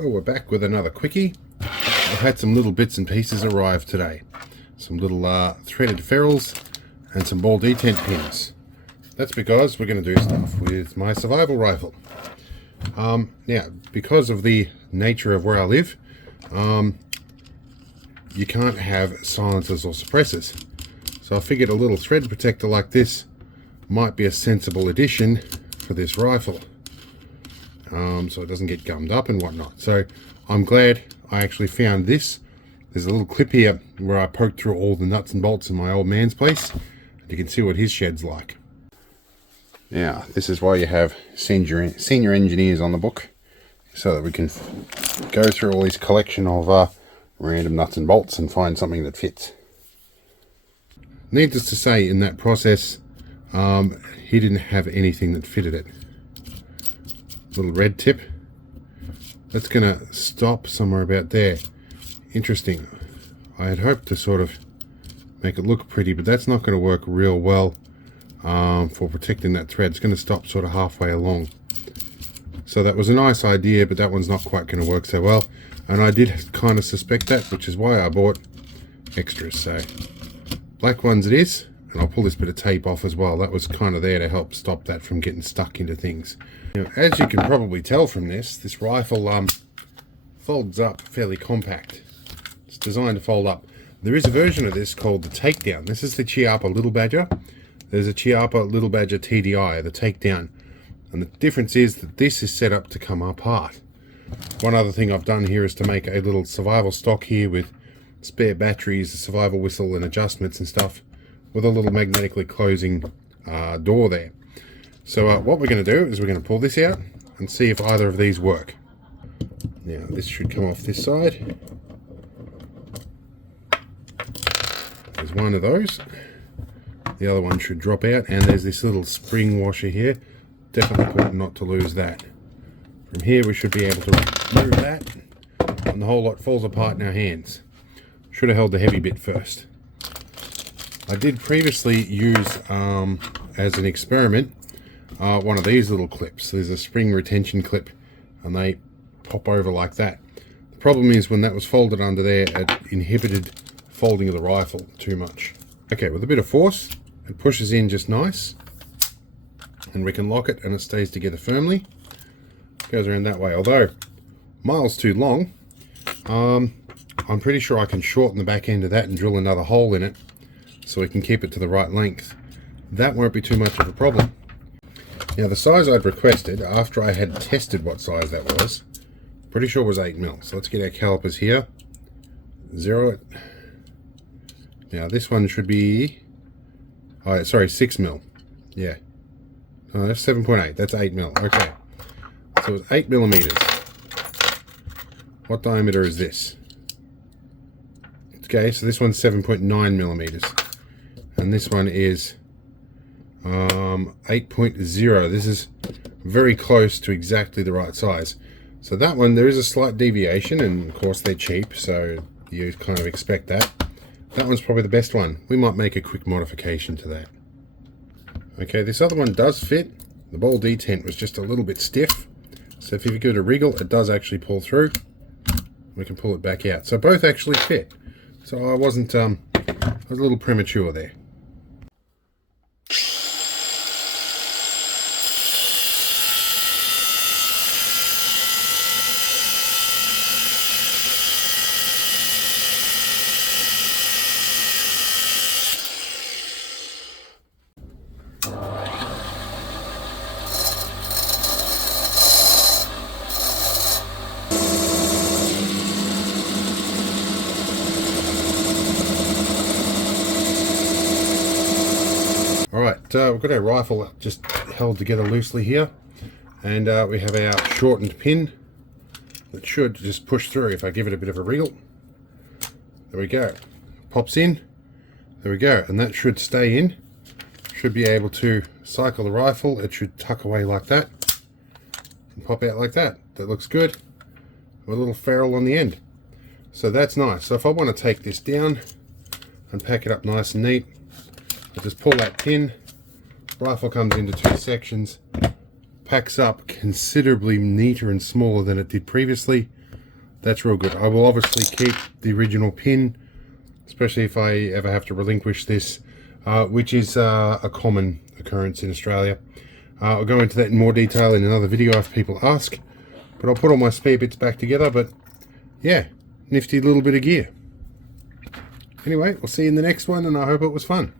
Well, we're back with another quickie. I've had some little bits and pieces arrive today. Some little threaded ferrules and some ball detent pins. That's because we're going to do stuff with my survival rifle. Now, because of the nature of where I live, you can't have silencers or suppressors. So I figured a little thread protector like this might be a sensible addition for this rifle. So it doesn't get gummed up and whatnot. So I'm glad I actually found this. There's a little clip here where I poked through all the nuts and bolts in my old man's place. You can see what his shed's like. Now, this is why you have senior engineers on the book, so that we can go through all this collection of random nuts and bolts and find something that fits. Needless to say, in that process, he didn't have anything that fitted it. Little red tip. That's gonna stop somewhere about there. Interesting. I had hoped to sort of make it look pretty, but that's not going to work real well for protecting that thread. It's going to stop sort of halfway along. So that was a nice idea, but that one's not quite going to work so well. And I did kind of suspect that, which is why I bought extras. So black ones it is, and I'll pull this bit of tape off as well. That was kind of there to help stop that from getting stuck into things. Now, as you can probably tell from this rifle folds up fairly compact. It's designed to fold up. There is a version of this called the Takedown. This is the Chiappa Little Badger. There's a Chiappa Little Badger TDI, the Takedown. And the difference is that this is set up to come apart. One other thing I've done here is to make a little survival stock here with spare batteries, a survival whistle and adjustments and stuff, with a little magnetically closing door there. So what we're going to do is we're going to pull this out and see if either of these work. Now this should come off this side. There's one of those. The other one should drop out, and there's this little spring washer here. Definitely important not to lose that. From here we should be able to remove that, and the whole lot falls apart in our hands. Should have held the heavy bit first. I did previously use, as an experiment, one of these little clips. There's a spring retention clip, and they pop over like that. The problem is when that was folded under there, it inhibited folding of the rifle too much. Okay, with a bit of force, it pushes in just nice, and we can lock it and it stays together firmly. Goes around that way. Although miles too long, I'm pretty sure I can shorten the back end of that and drill another hole in it so we can keep it to the right length. That won't be too much of a problem. Now the size I'd requested, after I had tested what size that was, pretty sure was 8mm. So let's get our calipers here, zero it. Now this one should be, oh sorry, 6mm. Yeah, no, that's 7.8, that's 8mm. Okay, so it's 8mm. What diameter is this? Okay, so this one's 7.9mm, and this one is 8.0. This is very close to exactly the right size. So that one, there is a slight deviation, and of course they're cheap, so you kind of expect that. That one's probably the best one. We might make a quick modification to that. Okay, this other one does fit. The ball detent was just a little bit stiff, so if you give it a wriggle, it does actually pull through. We can pull it back out. So both actually fit. So I wasn't, I was a little premature there. Alright, we've got our rifle just held together loosely here, and we have our shortened pin that should just push through if I give it a bit of a wriggle. There we go. Pops in. There we go, and that should stay in. Should be able to cycle the rifle. It should tuck away like that and pop out like that. That looks good. With a little ferrule on the end. So that's nice. So if I want to take this down and pack it up nice and neat, I just pull that pin, rifle comes into two sections, packs up considerably neater and smaller than it did previously, that's real good. I will obviously keep the original pin, especially if I ever have to relinquish this, which is a common occurrence in Australia. I'll go into that in more detail in another video if people ask, but I'll put all my spare bits back together. But yeah, nifty little bit of gear. Anyway, we'll see you in the next one, and I hope it was fun.